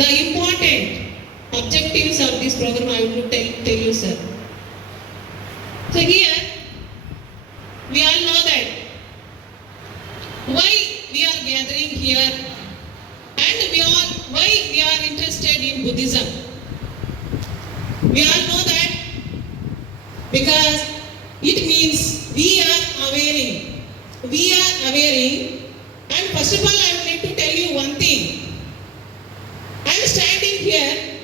the important objectives of this program I will tell you, sir. So here, we all know that why we are gathering here and why we are interested in Buddhism. We all know that because it means we are awareing. We are awareing, and first of all I would like to tell you one thing. I am standing here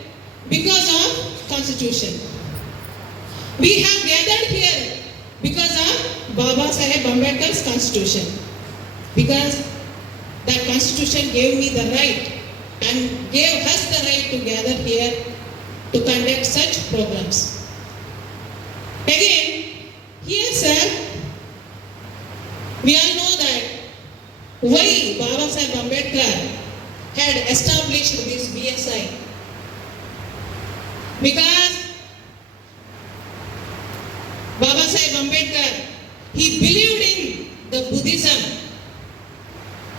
because of Constitution. We have gathered here because of Baba Saheb Ambedkar's Constitution. Because that Constitution gave me the right and gave us the right to gather here to conduct such programs. Again, here sir, we all know that why Baba Saheb Ambedkar had established this BSI. Because Baba Saheb Ambedkar, he believed in the Buddhism,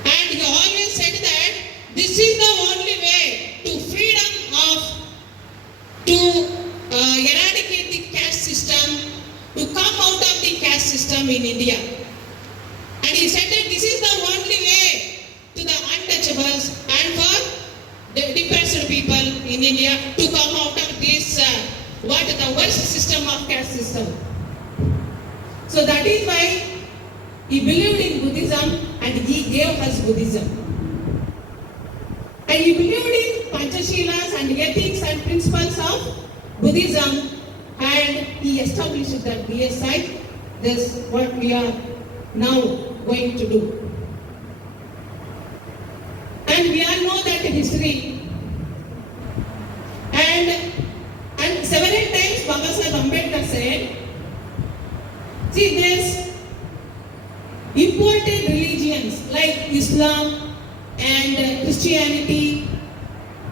and he always said that this is the only way to freedom to eradicate the caste system, to come out of the caste system in India. And he said that this is the only way to the untouchables and for the depressed people in India to come out of this the worst system of caste system. So that is why he believed in Buddhism and he gave us Buddhism. And he believed in Panchashilas and ethics and principles of Buddhism, and he established that BSI. This is what we are now going to do. And we all know that history. And several times Baba Saheb Ambedkar said, see, there's imported religions like Islam and Christianity.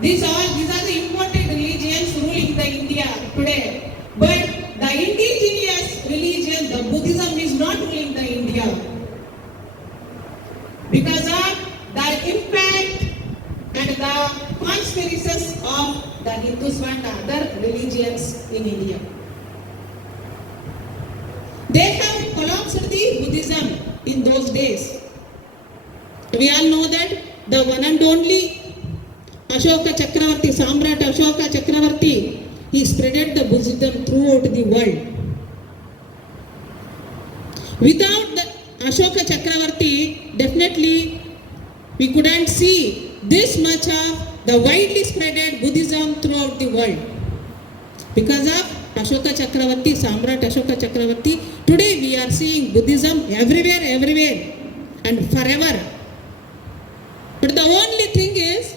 These are the imported religions ruling the India today. But the indigenous religion, the Buddhism, is not ruling the India because of the impact and the conspiracies of the Hindus and other religions in India. They have collapsed the Buddhism in those days. We all know that the one and only Ashoka Chakravarti, Samrat Ashoka Chakravarti, he spreaded the Buddhism throughout the world. Without the Ashoka Chakravarti, definitely we couldn't see this much of the widely spreaded Buddhism throughout the world. Because of Ashoka Chakravarti, Samrat Ashoka Chakravarti, today we are seeing Buddhism everywhere and forever. But the only thing is,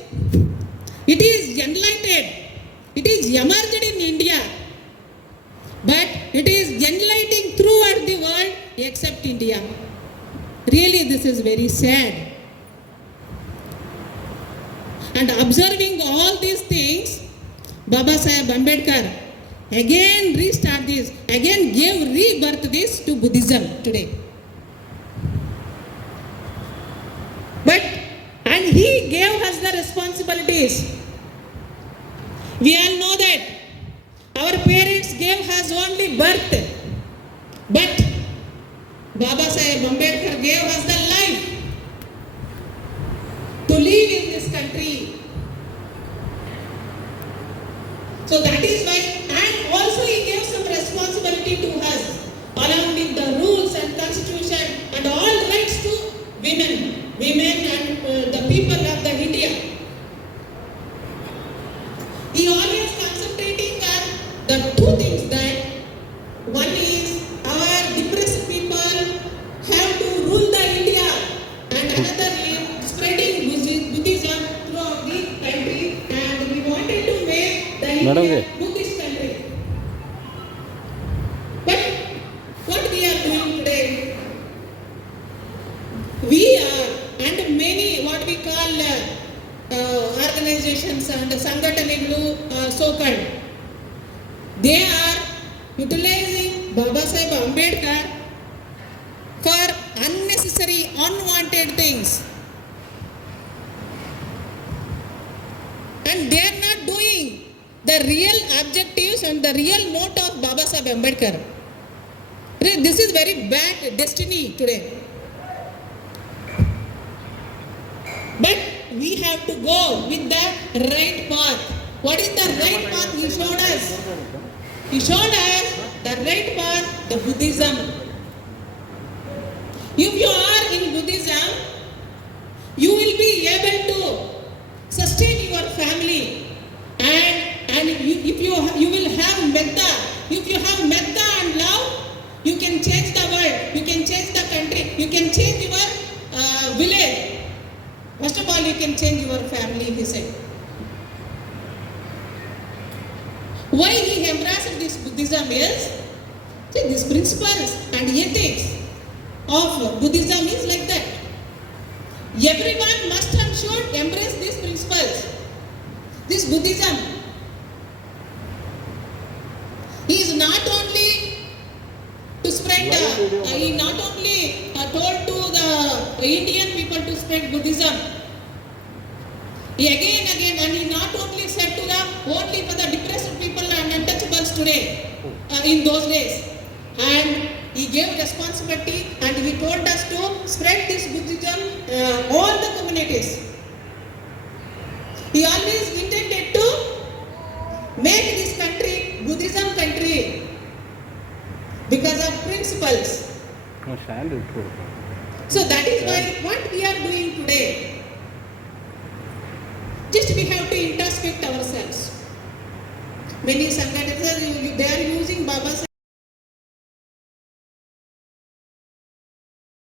it is enlightened, it is emerged in India, but it is enlightening throughout the world except India. Really, this is very sad. And observing all these things, Baba Saheb Ambedkar again restart this, again gave rebirth this to Buddhism today. And he gave us the responsibilities. We all know that our parents gave us only birth, but Baba Saheb Ambedkar gave us the life to live in this country. So that is why, and also he gave some responsibility to us, along with the rules and constitution and all rights to women and the people of the India. He always concentrating on the two things, that one is our depressed people have to rule the India, and another is spreading Buddhism throughout the country, and we wanted to make the India Buddhist country. But what we are doing today, we are, and many what we call organizations and Sangathanagalu so-called, they are utilizing Baba Saheb Ambedkar for unnecessary, unwanted things. And they objectives and the real motto of Baba Sahib Ambedkar. This is very bad destiny today. But we have to go with the right path. What is the right path he showed us? He showed us the right path, the Buddhism. If you are in Buddhism, you will be able to sustain your family, and if you will have metta, if you have metta and love, you can change the world, you can change the country, you can change your village. First of all, you can change your family, he said. Why he embraced this Buddhism is, see, these principles and ethics of Buddhism is like that. Everyone must and should embrace these principles. This Buddhism is not only to spread, he not only told to the Indian people to spread Buddhism. Again, and he not only said to the only for the depressed people and untouchables today, in those days. And he gave responsibility and he told us to spread this Buddhism all the communities. He always intended to make this country Buddhism country because of principles. So that is why what we are doing today. Just we have to introspect ourselves. Many Sanghas, they are using Baba